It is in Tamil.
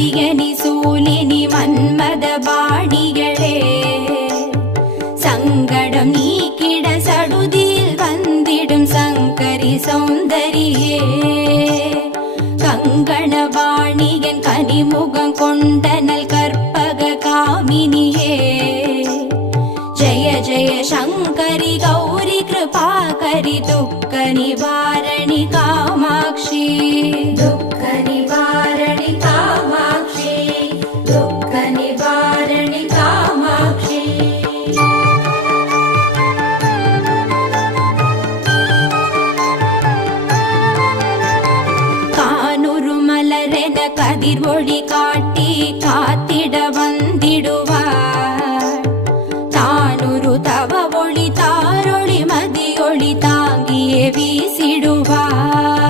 மடியனி சூலினி மன்மத பாணிகளே சங்கடம் நீக்கிட சடுதியில் வந்திடும் சங்கரி சௌந்தரியே கங்கணபாணியன் கனிமுகம் கொண்டனல் கற்பக காமினியே जय जय शंकरि गौरी कृपाकरि दुःख निवारणि कामाक्षी दुःख निवारणि कामाक्षी दुःख निवारणि कामाक्षी कानुरु मलरेन कदिर्वोळि काट्टि कात्तिड वंदिडुव